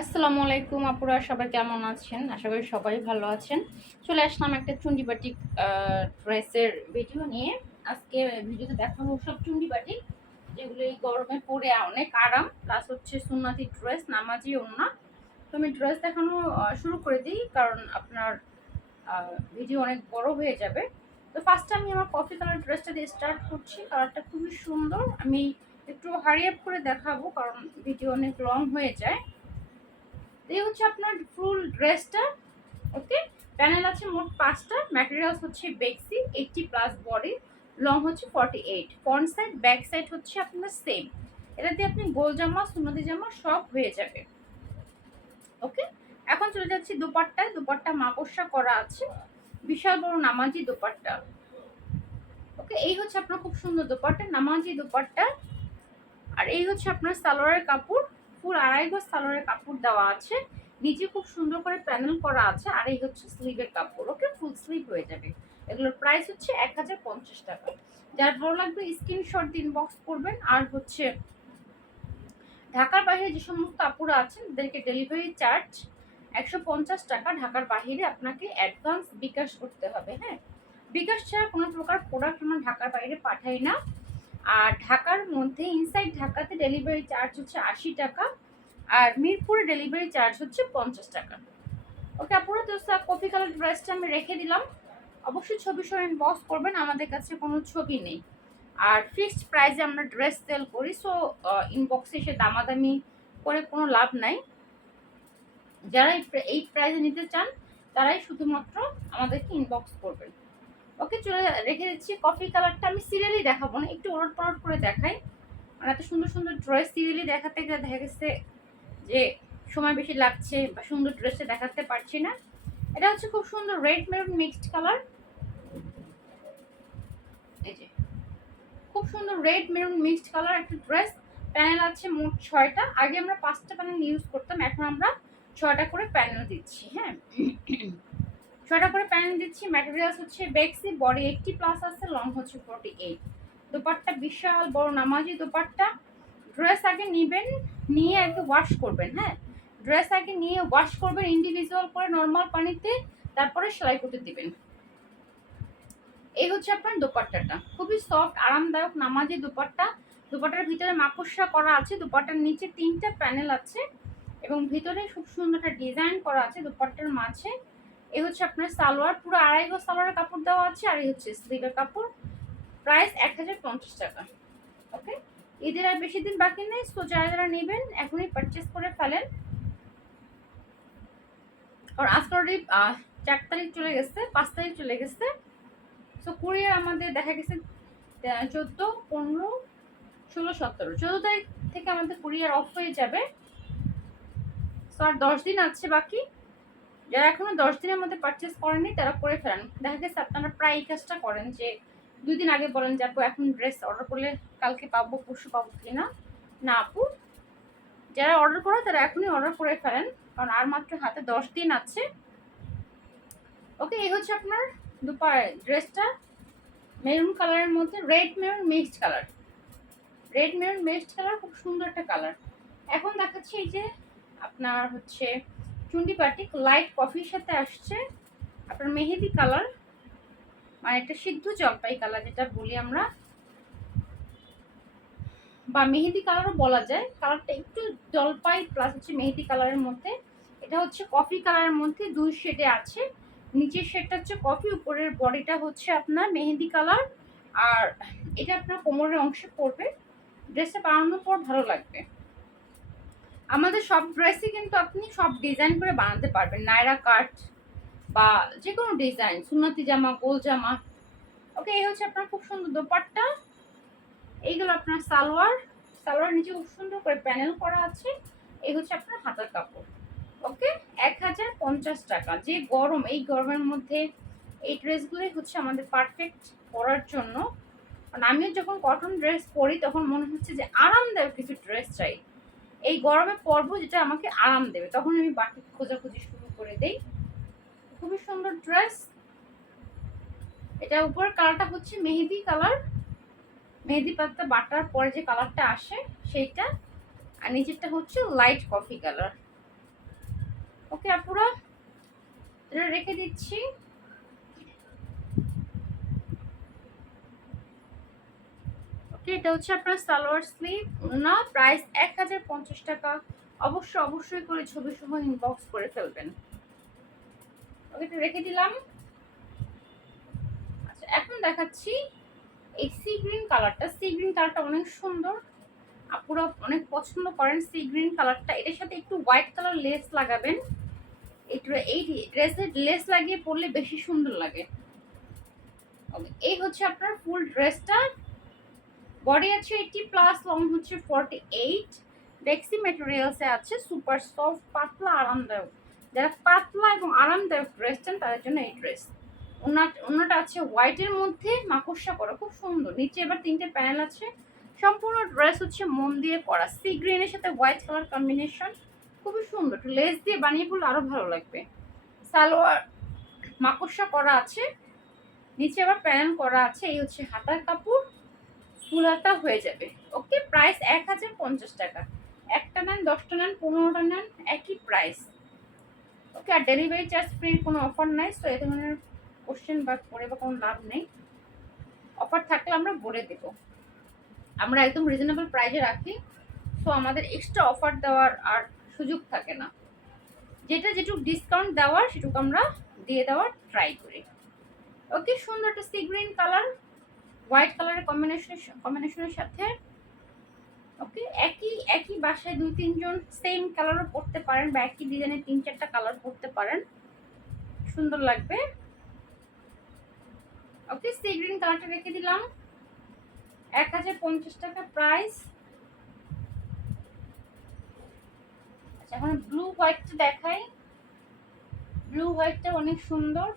আসসালামু আলাইকুম আপুরা, সবাই কেমন আছেন? আশা করি সবাই ভালো আছেন। চলে আসলাম একটা চুন্ডি বাটিক ড্রেসের ভিডিও নিয়ে। আজকে ভিডিওতে দেখাবো সব চুন্ডি বাটিক যেগুলো এই গরমে পরে অনেক আরাম প্লাস হচ্ছে সুন্নাতি ড্রেস নামাজি ওনা তো আমি ড্রেস দেখানো শুরু করে দিই, কারণ আপনার ভিডিও অনেক বড় হয়ে যাবে। তো ফার্স্টে আমি আমার কফি কালার ড্রেসটা দিয়ে স্টার্ট করছি। কালারটা খুবই সুন্দর। আমি একটু হারি আপ করে দেখাবো, কারণ ভিডিও অনেক লং হয়ে যায়। এই হচ্ছে আপনার ফুল ড্রেসটা, ওকে? প্যানেল আছে মোট পাঁচটা ম্যাটেরিয়ালস হচ্ছে বেক্সি এইটটি প্লাস বডি লং হচ্ছে forty eight front side back side হচ্ছে আপনার সেম এটা দিয়ে আপনি গোল জামা সুনতি জামা সব হয়ে যাবে। ওকে? এখন চলে যাচ্ছি দুপাট্টায়। দুপাট্টা মাকড়সা করা আছে। বিশাল বড় নামাজি দোপাট্টা। ওকে? এই হচ্ছে আপনার খুব সুন্দর দোপাট্টা, নামাজি দোপাট্টা। আর এই হচ্ছে আপনার সালোয়ারের কাপড়। ফুল আড়াই গজ সালোয়ারের কাপড় দেওয়া আছে। নিচে খুব সুন্দর করে প্যানেল করা আছে, আর এই হচ্ছে স্লিভের কাপড়। ওকে ফুল স্লিভ হয়ে যাবে। এগুলোর প্রাইস হচ্ছে এক হাজার পঞ্চাশ টাকা। যার ভালো লাগবে স্ক্রিনশট দিন বক্স করবেন। আর হচ্ছে ঢাকার বাইরে যে সমস্ত আপুরা আছেন তাদেরকে ডেলিভারি চার্জ একশো পঞ্চাশ টাকা। ঢাকার বাইরে আপনাকে অ্যাডভান্স বিকাশ করতে হবে হ্যাঁ? বিকাশ ছাড়া কোনো প্রকার প্রোডাক্ট আমরা ঢাকার বাইরে পাঠাই না। আর ঢাকার মধ্যে ইনসাইড ঢাকাতে ডেলিভারি চার্জ হচ্ছে আশি টাকা আর মিরপুরে ডেলিভারি চার্জ হচ্ছে পঞ্চাশ টাকা। ওকে আপুরা, তো কফি কালার ড্রেসটা আমি রেখে দিলাম। অবশ্যই ছবি সহ ইনবক্স করবেন, আমাদের কাছে কোনো ছবি নেই। আর ফিক্সড প্রাইসে আমরা ড্রেস সেল করি সো ইনবক্সে এসে দামাদামি করে কোনো লাভ নাই। যারা এই প্রা- এই প্রাইসে নিতে চান, তারাই শুধুমাত্র আমাদেরকে ইনবক্স করবেন। ওকে চলে রেখে দিচ্ছি। কফি কালারটা আমি সিরিয়ালি দেখাবো না, একটু ওলট পালট করে দেখাই। আর এত সুন্দর সুন্দর ড্রেস সিরিয়ালি দেখাতে গেলে দেখা গেছে যে সময় বেশি লাগছে বা সুন্দর ড্রেসে দেখাতে পারছি না। এটা হচ্ছে খুব সুন্দর রেড মেরুন মিক্সড কালার। এই যে, খুব সুন্দর রেড মেরুন মিক্সড কালার একটা ড্রেস। প্যানেল আছে মোট ছয়টা। আগে আমরা পাঁচটা প্যানেল ইউজ করতাম, এখন আমরা ছয়টা করে প্যানেল দিচ্ছি হ্যাঁ। ছয়টা করে প্যানেল দিচ্ছি ম্যাটেরিয়ালস হচ্ছে বেক্সি বডি এইটটি প্লাস আছে লং হচ্ছে ফোর্টি এইট দোপাট্টা বিশাল বড় নামাজি দোপাট্টা। ড্রেস আগে নিবেন, নিয়ে আগে ওয়াশ করবেন হ্যাঁ? ড্রেস আগে নিয়ে ওয়াশ করবেন ইন্ডিভিজুয়াল করে নর্মাল পানিতে, তারপরে সেলাই করতে দিবেন। এই হচ্ছে আপনার দোপাট্টাটা। খুবই সফট আরামদায়ক নামাজি দোপাট্টা। দোপাট্টার ভিতরে মাকড়সা করা আছে, দোপাট্টার নিচে তিনটা প্যানেল আছে এবং ভিতরে খুব সুন্দর একটা ডিজাইন করা আছে দোপাট্টার মাঝে। এই হচ্ছে আপনার সালোয়ার, পুরো আড়াই গজ সালোয়ারের কাপড় দেওয়া আছে, আর এই হচ্ছে স্লিভের কাপড়। প্রাইস এক হাজার পঞ্চাশ টাকা, ওকে? ঈদের আর বেশি দিন বাকি নেই সো যারা যারা নেবেন, এখনই পারচেস করে ফেলেন। আর আজকে অলরেডি চার তারিখ চলে গেছে, পাঁচ তারিখ চলে গেছে। সো কুরিয়ার আমাদের দেখা গেছে চোদ্দ, পনেরো, ষোলো, সতেরো। চোদ্দ তারিখ থেকে আমাদের কুরিয়ার অফ হয়ে যাবে। সো আর দশ দিন আছে বাকি। যারা এখনও দশ দিনের মধ্যে পারচেস করেনি তারা করে ফেলেন। দেখা গেছে আপনারা প্রায় এই কাজটা করেন যে দুই দিন আগে বলেন যে, আপু, এখন ড্রেস অর্ডার করলে কালকে পাবো, পরশু পাবো কি না? না, আপু। যারা অর্ডার করে, তারা এখনই অর্ডার করে ফেলেন। কারণ আর মাত্র হাতে দশ দিন আছে। ওকে এই হচ্ছে আপনার দুপার ড্রেসটা মেরুন কালারের মধ্যে red maroon mixed colour red maroon mixed colour খুব সুন্দর একটা কালার এখন দেখাচ্ছি এই যে, আপনার হচ্ছে চুন্ডি পাটিক লাইট কফির সাথে আসছে আপনার মেহেদি কালার মানে একটা সিদ্ধ জলপাই কালার যেটা বলি আমরা। বা মেহেদি কালারও বলা যায়। কালারটা একটু জলপাই প্লাস হচ্ছে মেহেদি কালারের মধ্যে। এটা হচ্ছে কফি কালারের মধ্যে দুই শেডে আছে। নিচের শেডটা হচ্ছে কফি উপরের বডিটা হচ্ছে আপনার মেহেদি কালার আর এটা আপনার কোমরের অংশে পড়বে। ড্রেসটা বানানোর পর ভালো লাগবে। আমাদের সব ড্রেসই কিন্তু আপনি সব ডিজাইন করে বানাতে পারবেন। নায়রা কাট বা যে কোনো ডিজাইন সুন্নতি জামা, গোল জামা। ওকে এই হচ্ছে আপনার খুব সুন্দর দোপাট্টা। এইগুলো আপনার সালোয়ার। সালোয়ার নিচে খুব সুন্দর করে প্যানেল করা আছে। এই হচ্ছে আপনার হাতার কাপড়। ওকে এক হাজার পঞ্চাশ টাকা। যে গরম, এই গরমের মধ্যে এই ড্রেসগুলোই হচ্ছে আমাদের পারফেক্ট পরার জন্য। কারণ আমিও যখন কটন ড্রেস পরি, তখন মনে হচ্ছে যে আরামদায়ক কিছু ড্রেস চাই। এই গরমে পরবো যেটা আমাকে আরাম দেবে। তখন আমি বাটি খোঁজাখুঁজি শুরু করে দেই। খুবই সুন্দর ড্রেস এটা উপর কালারটা হচ্ছে মেহেদি কালার মেহেদি পাতা বাটার পরে যে কালারটা আসে সেইটা। আর নিচেরটা হচ্ছে লাইট কফি কালার ওকে আপুরা রেখে দিচ্ছি। ওকে এটা হচ্ছে আপনার সালোয়ার স্লিভ না প্রাইস এক হাজার পঞ্চাশ টাকা। অবশ্য অবশ্যই করে ছবি সহ ইনবক্স করে ফেলবেন। ওকে, এটা রেখে দিলাম। আচ্ছা এখন দেখাচ্ছি এই সি গ্রিন কালারটা সি গ্রিন কালারটা অনেক সুন্দর। আপুরা অনেক পছন্দ করেন সি গ্রিন কালারটা এটার সাথে একটু হোয়াইট কালার লেস লাগাবেন। একটু এই ড্রেসের লেস লাগিয়ে পরলে বেশি সুন্দর লাগে। এই হচ্ছে আপনার ফুল ড্রেসটা বডি আছে এইটি প্লাস লং হচ্ছে ফর্টি এইট ডেক্সি মেটেরিয়ালসে আছে সুপার সফট পাতলা, আরামদায়ক। যারা পাতলা এবং আরামদায়ক ড্রেস চান, তাদের জন্য এই ড্রেস অন্যটা আছে হোয়াইটের মধ্যে মাকড়সা করা, খুব সুন্দর। নিচে এবার তিনটে প্যানেল আছে। সম্পূর্ণ ড্রেস হচ্ছে মন দিয়ে করা সি গ্রিনের সাথে হোয়াইট কালার কম্বিনেশন খুবই সুন্দর। একটু লেস দিয়ে বানিয়ে পড়লে আরও ভালো লাগবে। সালোয়ার মাকড়সা করা আছে। নিচে আবার প্যানেল করা আছে, এই হচ্ছে হাতার কাপড়। ফুল হাতা হয়ে যাবে। ওকে প্রাইস এক হাজার পঞ্চাশ টাকা। একটা নেন, দশটা নেন, পনেরোটা নেন, একই প্রাইস ওকে, আর ডেলিভারি চার্জ ফ্রির কোনো অফার নাই সো এ ধরনের কোশ্চেন বা করে বা কোনো লাভ নেই। অফার থাকলে আমরা বলে দেব। আমরা একদম রিজনেবল প্রাইসে রাখি সো আমাদের এক্সট্রা অফার দেওয়ার আর সুযোগ থাকে না। যেটা যেটুকু ডিসকাউন্ট দেওয়ার, সেটুকু আমরা দিয়ে দেওয়ার ট্রাই করি। ওকে, সুন্দর একটা সি গ্রিন কালার হোয়াইট কালারের কম্বিনেশন কম্বিনেশনের সাথে ওকে একই একই বাসায় দুই, তিনজন সেম কালারও পরতে পারেন বা একই ডিজাইনের তিন, চারটা কালার পরতে পারেন। সুন্দর লাগবে। ওকে সি গ্রিন কালারটা রেখে দিলাম। এক হাজার পঞ্চাশ টাকা প্রাইস আচ্ছা এখন ব্লু হোয়াইটটা দেখাই। ব্লু হোয়াইটটা অনেক সুন্দর।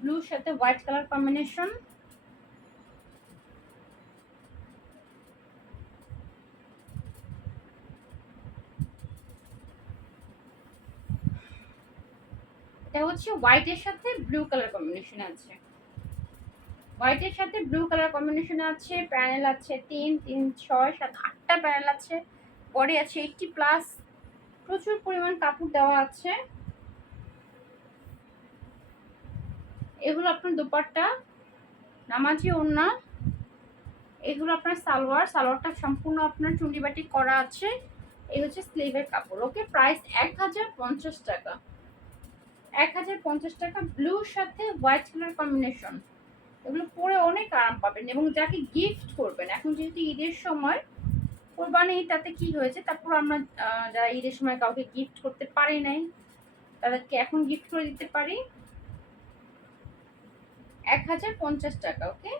ব্লুর সাথে হোয়াইট কালার কম্বিনেশন এটা হচ্ছে হোয়াইটের সাথে ব্লু কালার কম্বিনেশন আছে। হোয়াইটের সাথে ব্লু কালার কম্বিনেশন আছে প্যানেল আছে তিন তিন, ছয়, সাত, আটটা প্যানেল আছে পরে আছে এইটটি প্লাস প্রচুর পরিমাণ কাপড় দেওয়া আছে। এগুলো আপনার দুপাট্টা, নামাজি ওড়না, এগুলো আপনার সালোয়ার, সালোয়ারটা সম্পূর্ণ আপনার চুন্ডিবাটি করা আছে। এই হচ্ছে স্লিভের কাপড়। ওকে প্রাইস এক হাজার পঞ্চাশ টাকা। এক হাজার পঞ্চাশ টাকা ব্লুর সাথে হোয়াইট কালার কম্বিনেশন এগুলো পরে অনেক আরাম পাবেন এবং যাকে গিফট করবেন, এখন যেহেতু ঈদের সময় কোরবানি তাতে কি হয়েছে, তারপর আমরা যারা ঈদের সময় কাউকে গিফট করতে পারি নাই, তাদেরকে এখন গিফট করে দিতে পারি। এক হাজার পঞ্চাশ টাকা ওকে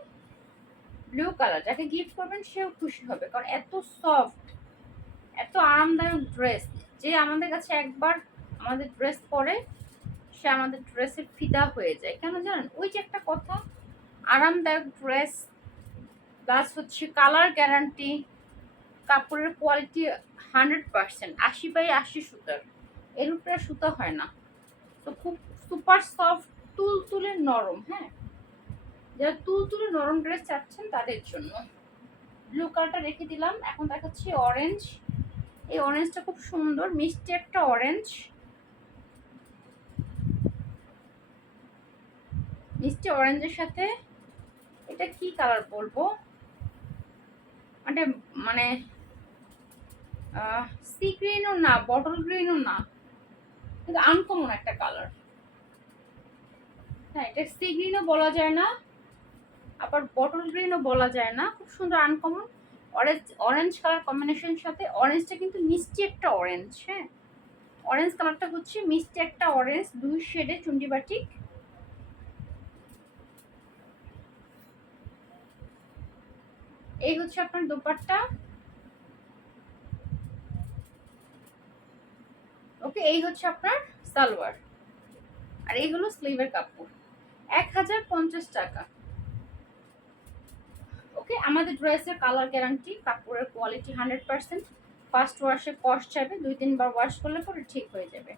ব্লু কালার যাকে গিফট করবেন সেও খুশি হবে, কারণ এত সফট এত আরামদায়ক ড্রেস যে আমাদের কাছে একবার আমাদের ড্রেস পরে সে আমাদের ড্রেসের ফিদা হয়ে যায়। কেন জানেন? ওই যে একটা কথা, আরামদায়ক ড্রেস প্লাস হচ্ছে কালার গ্যারান্টি কাপড়ের কোয়ালিটি হান্ড্রেড পার্সেন্ট আশি বাই আশি সুতার। এর উপরে সুতা হয় না। তো খুব সুপার সফট তুল তুলে নরম হ্যাঁ? যারা তুল তুলে নরম ড্রেস চাচ্ছেন তাদের জন্য। ব্লু কালারটা রেখে দিলাম। এখন দেখাচ্ছি অরেঞ্জ এই অরেঞ্জটা খুব সুন্দর, মিষ্টি একটা অরেঞ্জ মিষ্টি অরেঞ্জের সাথে এটা কি কালার বলব? মানে সি গ্রিনও না বটল গ্রিনও না, কিন্তু আনকমন একটা কালার হ্যাঁ এটা সি গ্রিনও বলা যায় না, আবার বটল গ্রিনও বলা যায় না, খুব সুন্দর আনকমন অরেঞ্জ অরেঞ্জ কালার কম্বিনেশনের সাথে অরেঞ্জটা কিন্তু মিষ্টি একটা অরেঞ্জ হ্যাঁ। অরেঞ্জ কালারটা হচ্ছে মিষ্টি একটা অরেঞ্জ দুই শেডে চুন্ডি বাটিক। এই হচ্ছে আপনার দোপাট্টা। ওকে, এই হচ্ছে আপনার সালোয়ার। আর এই হলো স্লিভের কাপড়। এক হাজার পঞ্চাশ টাকা। ওকে, আমাদের ড্রেসের কালার গ্যারান্টি, কাপড়ের কোয়ালিটি হান্ড্রেড পার্সেন্ট। ফার্স্ট ওয়াশে কস্ট যাবে, দুই তিনবার ওয়াশ করলে পরে ঠিক হয়ে যাবে।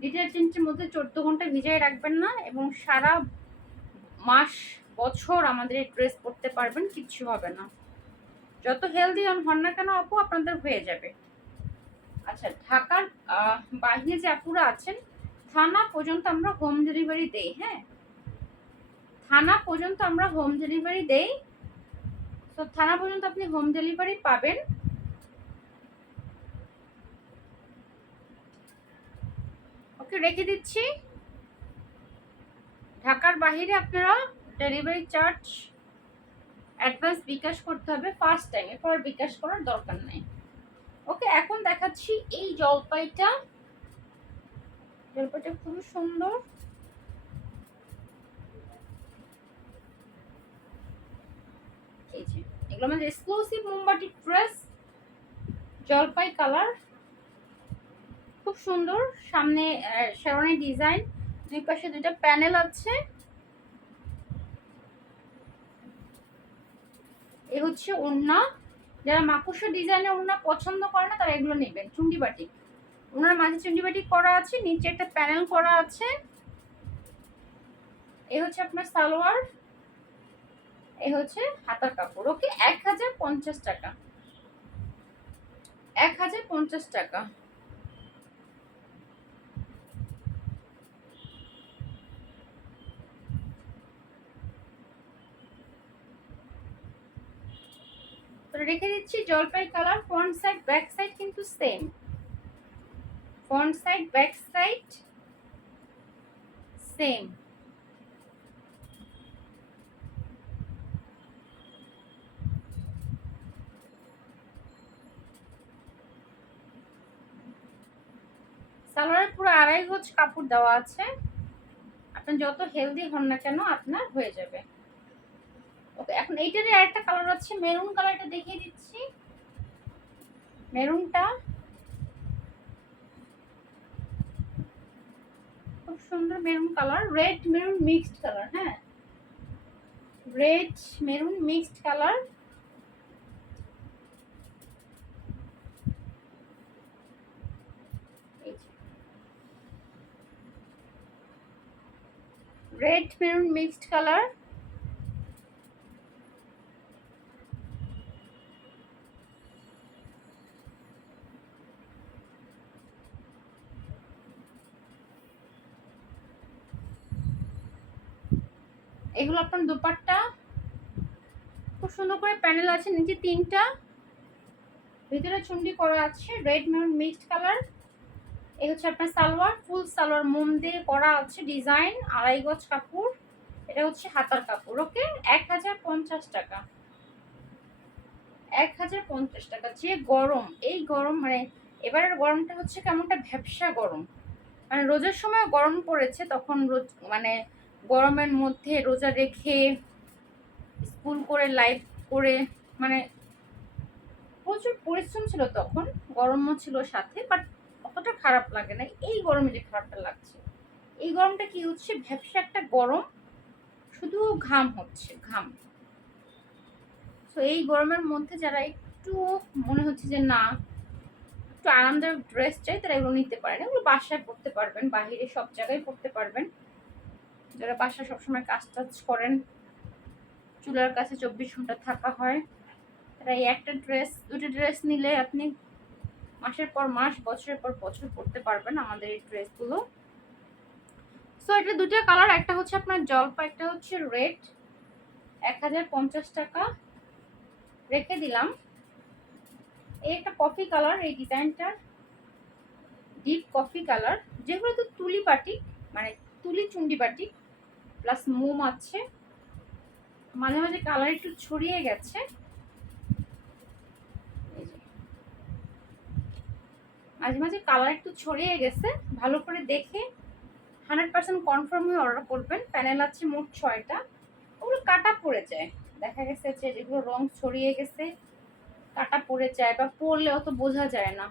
ডিটারজেন্টের মধ্যে চোদ্দ ঘণ্টা ভিজাই রাখবেন না এবং সারা মাস বছর আমাদের এই ড্রেস পরতে পারবেন, কিচ্ছু হবে না। যত হেলদি হন না কেন আপু, আপনাদের হয়ে যাবে। আচ্ছা ঢাকার বাইরে যে আপুরা আছেন, থানা পর্যন্ত আমরা হোম ডেলিভারি দেই হ্যাঁ? থানা পর্যন্ত আমরা হোম ডেলিভারি দেই। তো থানা পর্যন্ত আপনি হোম ডেলিভারি পাবেন। ওকে রেখে দিচ্ছি। ঢাকার বাইরে আপনারা ডেলিভারি চার্জ অ্যাডভান্স বিকাশ করতে হবে ফার্স্ট টাইম এরপর বিকাশ করার দরকার নেই। ওকে এখন দেখাচ্ছি এই জলপাইটা। জলপাইটা খুবই সুন্দর। এগুলো আমাদের এক্সক্লুসিভ মোমবাটি ড্রেস জলপাই কালার খুব সুন্দর, সামনে শেরনি ডিজাইন দুই পাশে দুইটা প্যানেল আছে। এ হচ্ছে ওড়না। যারা মাকুসা ডিজাইনে ওড়না পছন্দ করে না, তারা এগুলো নেবেন। চুন্ডি বাটি। ওনার মাঝে চুন্ডি বাটি করা আছে, নিচে একটা প্যানেল করা আছে। এ হচ্ছে আপনার সালোয়ার। এ হচ্ছে হাতার কাপড়। ওকে, এক হাজার পঞ্চাশ টাকা। এক হাজার পঞ্চাশ টাকা। রেখে দিচ্ছি, জলপাই colour front side back side কিন্তু same front side back side same সালোয়ারে পুরো আড়াই গজ কাপড় দেওয়া আছে। আপনি যত হেলদি হন না কেন, আপনার হয়ে যাবে। ওকে, এখন এইটারই আরেকটা কালার আছে মেরুন কালারটা দেখিয়ে দিচ্ছি। মেরুনটা খুব সুন্দর maroon colour red maroon mixed colour হ্যাঁ। Red maroon mixed colour red maroon mixed colour এগুলো আপনার দুপাট্টা। খুব সুন্দর করে প্যানেল আছে, নিচে তিনটা। ভিতরে চুন্ডি করা আছে, রেড মেরুন মিক্সড কালার। এই হচ্ছে আপনার সালোয়ার, ফুল সালোয়ার মোম দিয়ে করা আছে ডিজাইন, আড়াই গজ কাপড়। এটা হচ্ছে হাতার কাপড়, ওকে? এক হাজার পঞ্চাশ টাকা। এক হাজার পঞ্চাশ টাকা, যে গরম, এই গরম মানে এবারের গরমটা হচ্ছে কেমনটা? ভ্যাবসা গরম। মানে রোজার সময় গরম পড়েছে, তখন রোজ মানে গরমের মধ্যে রোজা রেখে স্কুল করে লাইভ করে মানে প্রচুর পরিশ্রম ছিল তখন, গরমও ছিল সাথে বাট অতটা খারাপ লাগে না। এই গরমে যে খারাপটা লাগছে। এই গরমটা কি হচ্ছে? ভ্যাবসা একটা গরম, শুধু ঘাম হচ্ছে, ঘাম। তো এই গরমের মধ্যে যারা একটু মনে হচ্ছে যে না, একটু আরামদায়ক ড্রেস চাই, তারা এগুলো নিতে পারেন এগুলো বাসায় পড়তে পারবেন, বাহিরে সব জায়গায় পড়তে পারবেন। যারা বাসায় সবসময় কাজ টাজ করেন, চুলার কাছে চব্বিশ ঘণ্টা থাকা হয়। তারা এই একটা ড্রেস দুটো ড্রেস নিলে আপনি মাসের পর মাস, বছরের পর বছর পড়তে পারবেন আমাদের এই ড্রেসগুলো। সো এটা দুটো কালার, একটা হচ্ছে আপনার জলপা, একটা হচ্ছে রেড। এক হাজার পঞ্চাশ টাকা রেখে দিলাম। এই একটা কফি কালার, এই ডিজাইনটার ডিপ কফি কালার। যেগুলো তো তুলি বাটিক মানে তুলি চুন্ডি বাটিক প্লাস মোম আছে। মাঝে মাঝে কালার একটু ছড়িয়ে গেছে। মাঝে মাঝে কালার একটু ছড়িয়ে গেছে। ভালো করে দেখে হান্ড্রেড পার্সেন্ট কনফার্ম হয়ে অর্ডার করবেন। প্যানেল আছে মোট ছয়টা। ওগুলো কাটা পড়ে যায়। দেখা গেছে যে যেগুলো রং ছড়িয়ে গেছে, কাটা পড়ে যায় বা পরলে অত বোঝা যায় না।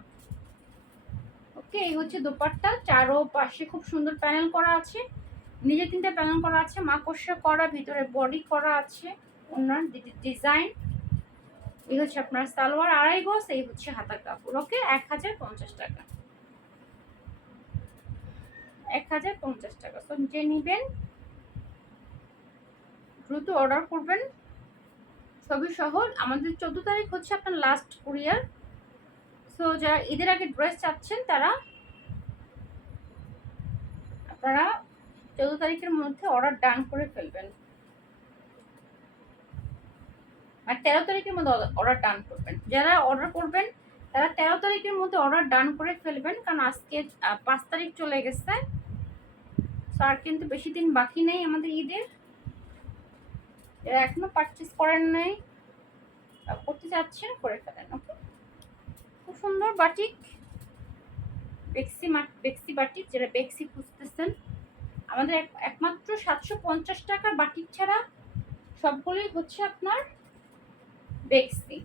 ওকে, এই হচ্ছে দোপাট্টা। চারো পাশে খুব সুন্দর প্যানেল করা আছে। নিজে তিনটা প্যানেল করা আছে মাকড়সা করা, ভিতরে বডি করা আছে, ওনার ডিজাইন এই হচ্ছে আপনার সালোয়ার, আড়াই গজ, এই হচ্ছে হাতার কাপড়, ওকে? এক হাজার পঞ্চাশ টাকা। এক হাজার পঞ্চাশ টাকা। তো যে নিবেন, দ্রুত অর্ডার করবেন। ছবি সহ আমাদের চোদ্দ তারিখ হচ্ছে আপনার লাস্ট কুরিয়ার সো যারা ঈদের আগে ড্রেস চাচ্ছেন, তারা আপনারা চৌদ্দ তারিখের মধ্যে অর্ডার ডান করে ফেলবেন। আর তেরো তারিখের মধ্যে অর্ডার ডান করবেন। যারা অর্ডার করবেন তারা তেরো তারিখের মধ্যে অর্ডার ডান করে ফেলবেন কারণ আজকে পাঁচ তারিখ চলে গেছে। So, আর কিন্তু বেশি দিন বাকি নেই আমাদের ঈদের। যারা এখনও পারচেস করেন নাই। করতে চাচ্ছেন করে ফেলেন ওকে খুব সুন্দর বাটিক। বেক্সি বেক্সি বাটিক যেটা বেক্সি খুঁজতেছেন। আমাদের এক- একমাত্র সাতশো পঞ্চাশ টাকার বাটিক ছাড়া সবগুলোই হচ্ছে আপনার বেক্সি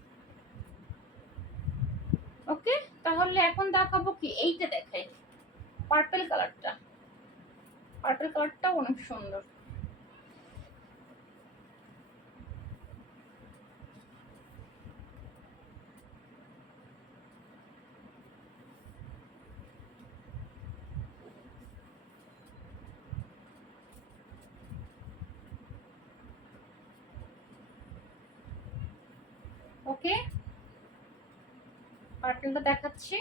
ওকে? তাহলে এখন দেখাবো কি? এইটা দেখাই পার্পেল কালারটা পার্পেল কালারটা অনেক সুন্দর। ওকে? পার্পলটা দেখাচ্ছি।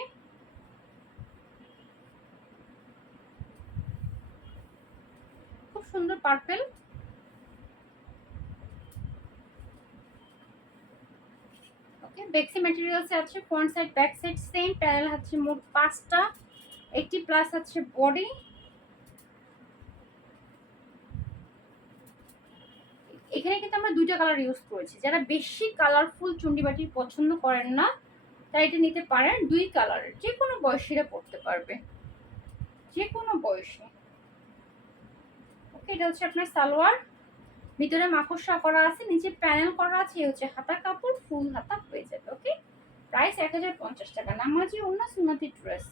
খুব সুন্দর পার্পেল। ওকে, বেক্সি ম্যাটেরিয়ালসে আছে front side back side same panel আছে মোট পাঁচটা। এইটি প্লাস আছে বডি এখানে কিন্তু আমরা দুইটা কালার ইউজ করেছি। যারা বেশি কালারফুল চুন্ডিবাটি পছন্দ করেন না, তারা এটা নিতে পারেন দুই কালারের যে কোনো বয়সীরা পড়তে পারবে। যে কোনো বয়সে। ওকে এটা হচ্ছে আপনার সালোয়ার। ভিতরে মাকড়সা করা আছে, নিচে প্যানেল করা আছে, এই হচ্ছে হাতা কাপড়, ফুল হাতা হয়ে যাবে ওকে প্রাইস এক হাজার পঞ্চাশ টাকা। নামাজি অন্য সুনাতি ড্রেস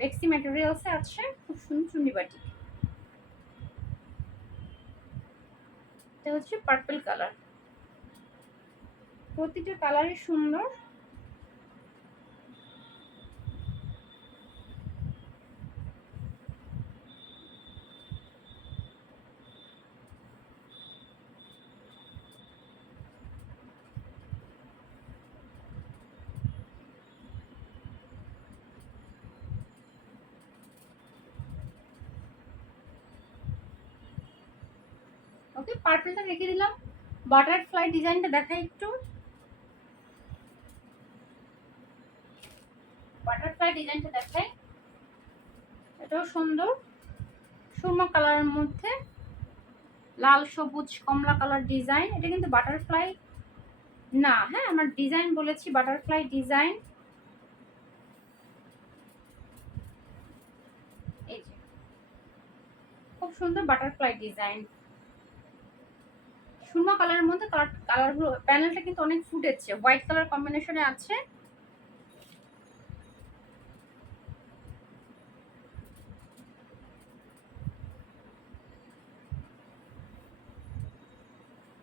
বেক্সি ম্যাটেরিয়ালসে আছে, খুব সুন্দর চুন্ডিবাটি। এটা হচ্ছে পার্পল কালার প্রতিটা কালারই সুন্দর। ওকে পার্পলটা রেখে দিলাম। বাটারফ্লাই ডিজাইনটা দেখাই একটু। বাটারফ্লাই ডিজাইনটা দেখাই। এটাও সুন্দর। সুরমা কালারের মধ্যে। লাল, সবুজ, কমলা কালার ডিজাইন। এটা কিন্তু বাটারফ্লাই না হ্যাঁ আমার ডিজাইন বলেছি, বাটারফ্লাই ডিজাইন। এই যে। খুব সুন্দর বাটারফ্লাই ডিজাইন। সুরমা কালারের মধ্যে কালার কালারগুলো প্যানেলটা কিন্তু অনেক ফুটেছে। হোয়াইট কালার কম্বিনেশনে আছে।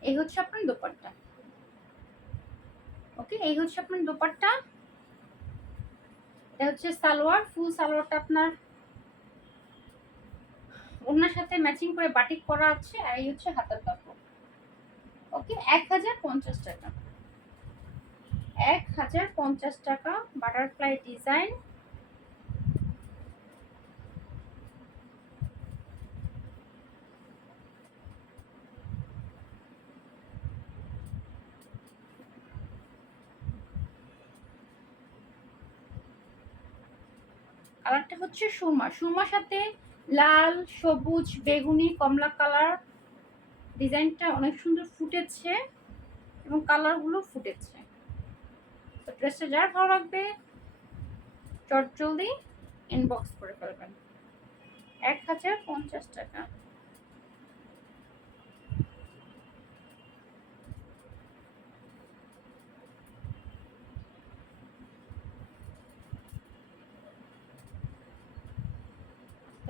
এই হচ্ছে আপনার দোপাট্টা। ওকে এই হচ্ছে আপনার দোপাট্টা। এটা হচ্ছে সালোয়ার ফুল সালোয়ারটা আপনার ওনার সাথে ম্যাচিং করে বাটিক করা আছে, আর এই হচ্ছে হাতের কাপড়। ওকে, এক হাজার পঞ্চাশ টাকা। এক হাজার পঞ্চাশ টাকা বাটারফ্লাই ডিজাইন। কালারটা হচ্ছে সুরমা। সুরমার সাথে লাল, সবুজ, বেগুনি, কমলা কালার ডিজাইনটা অনেক সুন্দর ফুটেছে এবং কালারগুলো ফুটেছে। তো ড্রেসটা যার ভালো লাগবে চট জলদি ইনবক্স করে ফেলবেন। এক হাজার পঞ্চাশ টাকা।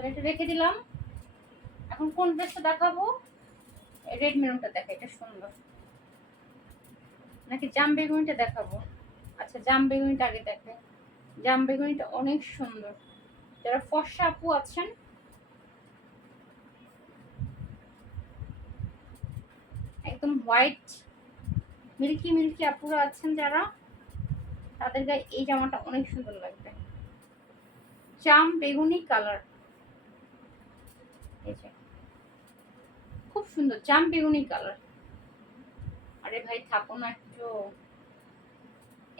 এটা রেখে দিলাম। এখন কোন ড্রেসটা দেখাবো? রেড মেরুনটা দেখা, এটা সুন্দর। নাকি জাম বেগুনিটা দেখাবো? আচ্ছা জাম বেগুনিটা আগে দেখে। জাম বেগুনিটা অনেক সুন্দর। যারা ফর্সা আপু আছেন, একদম হোয়াইট মিল্কি মিল্কি আপুরা আছেন যারা, তাদের গায়ে এই জামাটা অনেক সুন্দর লাগবে। জাম বেগুনি কালার এই যে। সুন্দর জাম বেগুনি কালার আরে ভাই থাকো না একটু।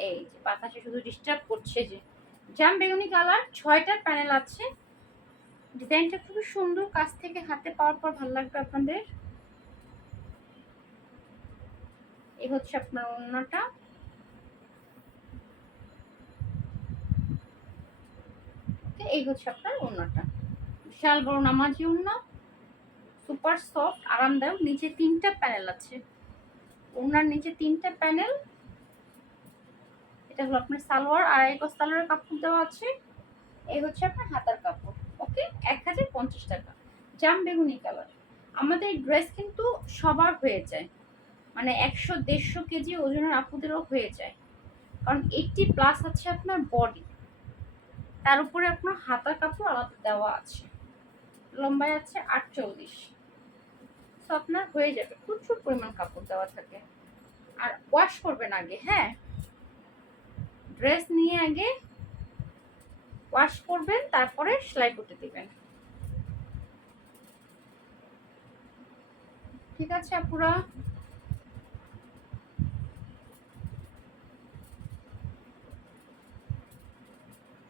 এই যে বাতাসে শুধু ডিস্টার্ব করছে যে। জাম বেগুনি কালার ছয়টা প্যানেল আছে। ডিজাইনটা খুবই সুন্দর কাছ থেকে হাতে পাওয়ার পর ভালো লাগবে আপনাদের। এই হচ্ছে আপনার Okay, এই হচ্ছে আপনার ওড়নাটা। বিশাল বড় নামাজি ওড়না। সুপার সফট আরামদায়ক নিচে তিনটা প্যানেল আছে। ওনার নিচে তিনটা প্যানেল। এটা হলো আপনার সালোয়ার আড়াই গজ সালোয়ারের কাপড় দেওয়া আছে। এই হচ্ছে আপনার হাতার কাপড়, ওকে? এক হাজার পঞ্চাশ টাকা। জাম বেগুনি কালার। আমাদের ড্রেস কিন্তু সবার হয়ে যায়। মানে একশো, দেড়শো কেজি ওজনের আপুদেরও হয়ে যায়। কারণ এইটটি প্লাস আছে আপনার বডি। তার উপরে আপনার হাতার কাপড় আলাদা দেওয়া আছে। লম্বায় আছে আটচল্লিশ। তো আপনার হয়ে যাবে। প্রচুর পরিমাণ কাপড় দেওয়া থাকে। আর ওয়াশ করবেন আগে হ্যাঁ? ড্রেস নিয়ে আগে ওয়াশ করবেন, তারপরে সেলাই করতে দিবেন। ঠিক আছে, আপুরা?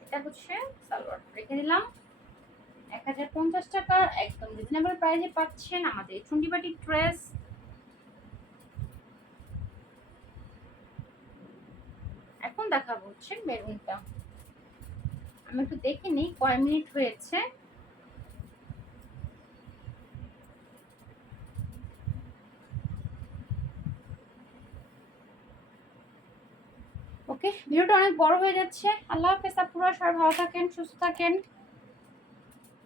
এটা হচ্ছে সালোয়ার। রেখে দিলাম। হাজার পঞ্চাশ টাকা, একদম রিজনেবল প্রাইসে পাচ্ছেন আমাদের চুন্ডিবাটি ড্রেস এখন দেখাবো হচ্ছে মেরুনটা। আমি একটু দেখে নিই, কয় মিনিট হয়েছে। ওকে ভিডিওটা অনেক বড় হয়ে যাচ্ছে। আল্লাহ হাফেজ আপুরা সবাই ভালো থাকেন, সুস্থ থাকেন।